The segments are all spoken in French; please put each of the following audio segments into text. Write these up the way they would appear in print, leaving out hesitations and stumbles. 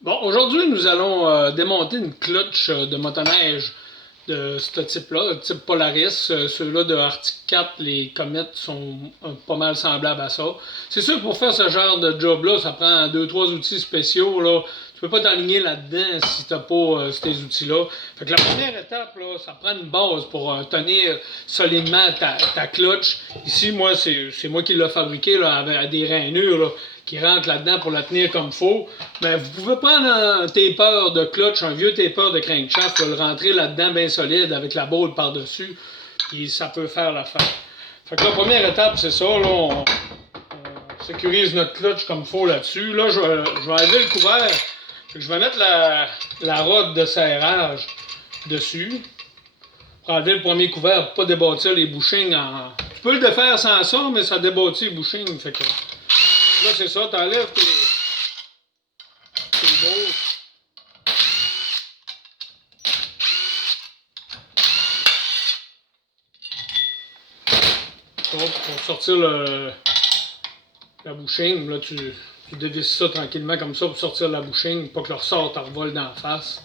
Bon, aujourd'hui, nous allons démonter une clutch de motoneige de ce type-là, type Polaris. Ceux-là de Arctic Cat, les Comet, sont pas mal semblables à ça. C'est sûr que pour faire ce genre de job-là, ça prend deux, trois outils spéciaux. Là. Tu peux pas t'aligner là-dedans si t'as pas ces outils-là. Fait que la première étape, là, ça prend une base pour tenir solidement ta clutch. Ici, moi, c'est moi qui l'ai fabriqué là, avec des rainures là, qui rentrent là-dedans pour la tenir comme il faut. Mais vous pouvez prendre un taper de clutch, un vieux taper de crankshaft, le rentrer là-dedans bien solide avec la boule par-dessus, et ça peut faire l'affaire. Fait que la première étape, c'est ça, là, on sécurise notre clutch comme il faut là-dessus. Là, je vais enlever le couvert. Fait que je vais mettre la rod de serrage dessus. Pour enlever le premier couvert pour pas débâtir les bushings en. Tu peux le défaire sans ça, mais ça débâtit les bushings. Fait que là, c'est ça, t'enlèves tes beaux. Pour sortir la bushing, là, tu dévisses ça tranquillement comme ça pour sortir la bushing, pas que le ressort t'en revole d'en face.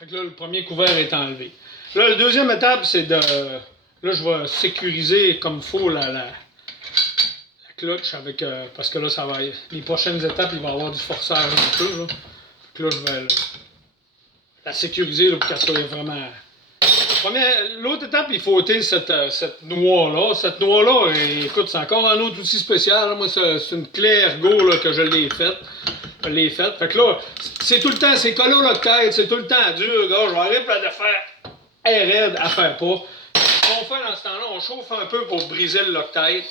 Fait que là, le premier couvert est enlevé. Là, la deuxième étape, c'est de. Là, je vais sécuriser comme il faut la clutch avec. Parce que là, ça va. Les prochaines étapes, il va y avoir du forçage un peu. Là. Fait que là, je vais la sécuriser là, pour qu'elle soit vraiment. L'autre étape, il faut ôter cette noix-là. Cette noix-là, écoute, c'est encore un autre outil spécial. Moi, c'est une clé ergo là, que je l'ai faite. Je l'ai faite. Fait que là, c'est tout le temps, c'est collé au loctite, c'est tout le temps dur. Gars, je vais arriver à le faire raide, à faire pas. Ce qu'on fait dans ce temps-là, on chauffe un peu pour briser le loctite.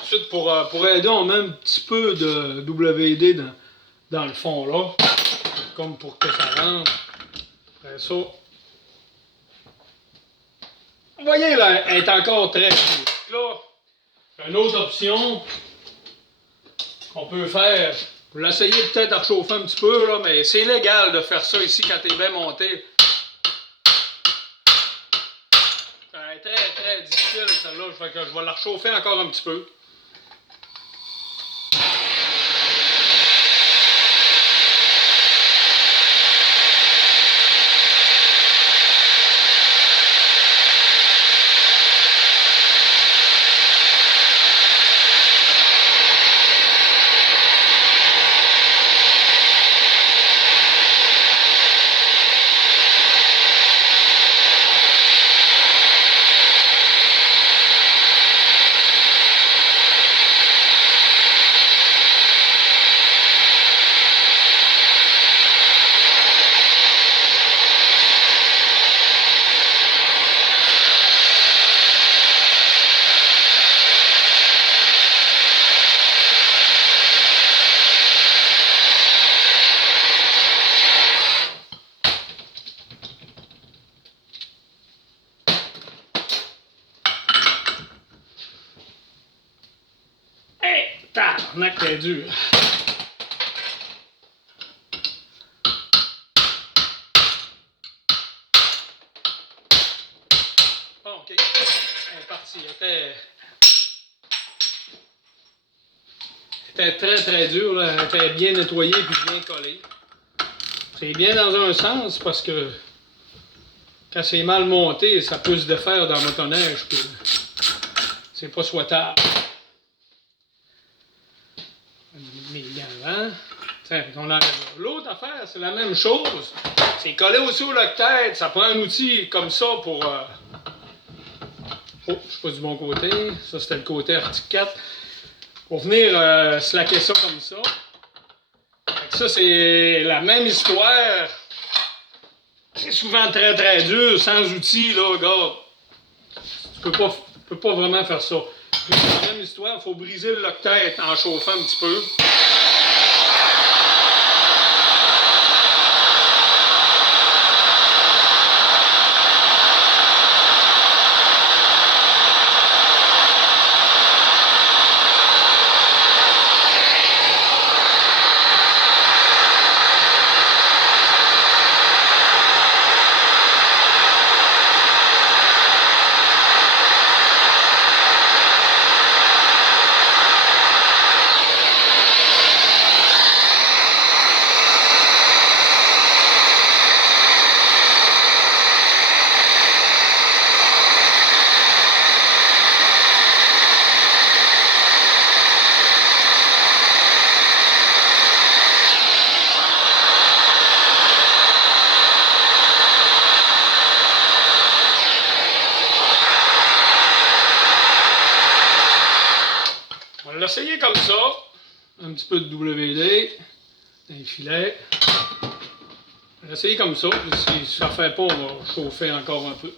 Ensuite, pour aider, on met un petit peu de WD dans le fond là, comme pour que ça rentre. Après ça, vous voyez là, elle est encore très dure. Là, une autre option qu'on peut faire, vous l'essayez peut-être à réchauffer un petit peu, là, mais c'est légal de faire ça ici quand t'es bien monté. Ça est très très difficile celle-là, fait que je vais la réchauffer encore un petit peu. Tabarnak, t'es dur. Bon, ok. Elle est partie. Elle était très très dure. Là. Elle était bien nettoyée et bien collée. C'est bien dans un sens parce que quand c'est mal monté, ça peut se défaire dans le motoneige. C'est pas souhaitable. Mes gants, hein? Tiens, on enlève là. L'autre affaire, c'est la même chose. C'est collé aussi au Loctite. Ça prend un outil comme ça pour... Oh, je suis pas du bon côté. Ça, c'était le côté Arctic 4. Pour venir slacker ça comme ça. Ça, c'est la même histoire. C'est souvent très très dur, sans outils, là, gars. Tu peux pas vraiment faire ça. C'est la même histoire, il faut briser le Loctite en chauffant un petit peu. On va l'essayer comme ça. Un petit peu de WD. Un filet. On va l'essayer comme ça. Si ça ne fait pas, on va chauffer encore un peu.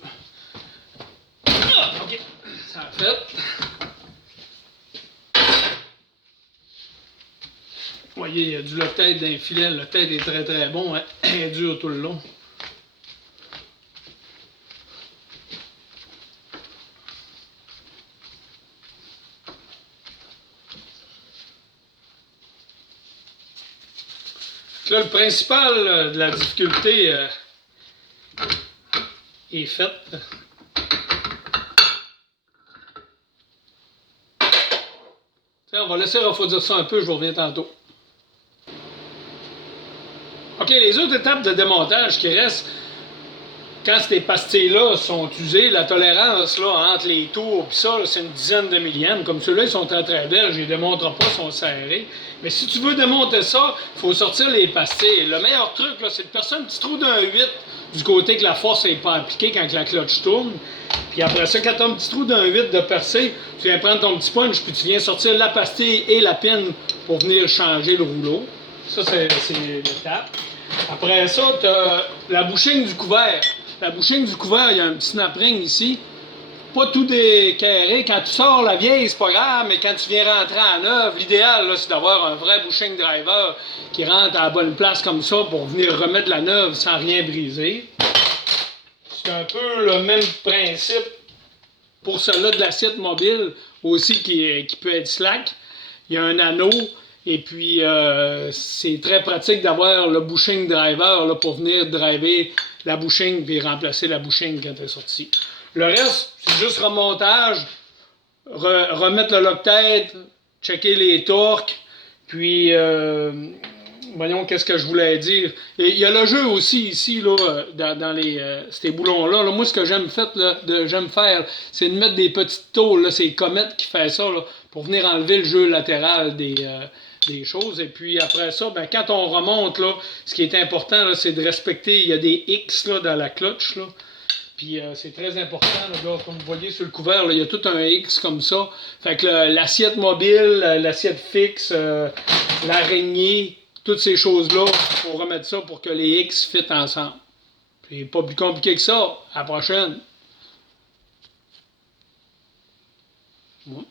Ah, ok. Ça a fait. Vous voyez, il y a du Loctite dans le filet. Le Loctite est très très bon. Hein? Il est dur tout le long. Là, le principal de la difficulté est fait. Tiens, on va laisser refroidir ça un peu, je vous reviens tantôt. OK, les autres étapes de démontage qui restent, quand ces pastilles-là sont usées, la tolérance là, entre les tours et ça, c'est une dizaine de milliamps. Comme ceux-là, ils sont très très belles, je ne les démontre pas, ils sont serrés. Mais si tu veux démonter ça, il faut sortir les pastilles. Le meilleur truc, c'est de percer un petit trou d'un 8 du côté que la force n'est pas appliquée quand la cloche tourne. Puis après ça, quand tu as un petit trou d'un 8 de percé, tu viens prendre ton petit punch, puis tu viens sortir la pastille et la pine pour venir changer le rouleau. Ça, c'est l'étape. Après ça, tu as la bouching du couvert. La bouching du couvert, il y a un petit snap ring ici. Pas tout décarré. Quand tu sors la vieille, c'est pas grave, mais quand tu viens rentrer en neuve, l'idéal, c'est d'avoir un vrai bushing driver qui rentre à la bonne place comme ça pour venir remettre la neuve sans rien briser. C'est un peu le même principe pour celle-là de l'assiette mobile aussi qui peut être slack. Il y a un anneau. Et puis, c'est très pratique d'avoir le bushing driver là, pour venir driver la bushing puis remplacer la bushing quand elle est sortie. Le reste, c'est juste remontage, remettre le Loctite, checker les torques, puis, voyons qu'est-ce que je voulais dire. Et il y a le jeu aussi ici, là, dans ces boulons-là. Là, moi, ce que j'aime faire, c'est de mettre des petites tôles, là, c'est Comet qui fait ça, là, pour venir enlever le jeu latéral des choses. Et puis après ça, ben, quand on remonte, là, ce qui est important, là, c'est de respecter, il y a des X là, dans la cloche. Là. Puis c'est très important, là, comme vous voyez sur le couvert, là, il y a tout un X comme ça. Fait que l'assiette mobile, l'assiette fixe, l'araignée, toutes ces choses-là, il faut remettre ça pour que les X fit ensemble. Puis pas plus compliqué que ça. À la prochaine. Ouais.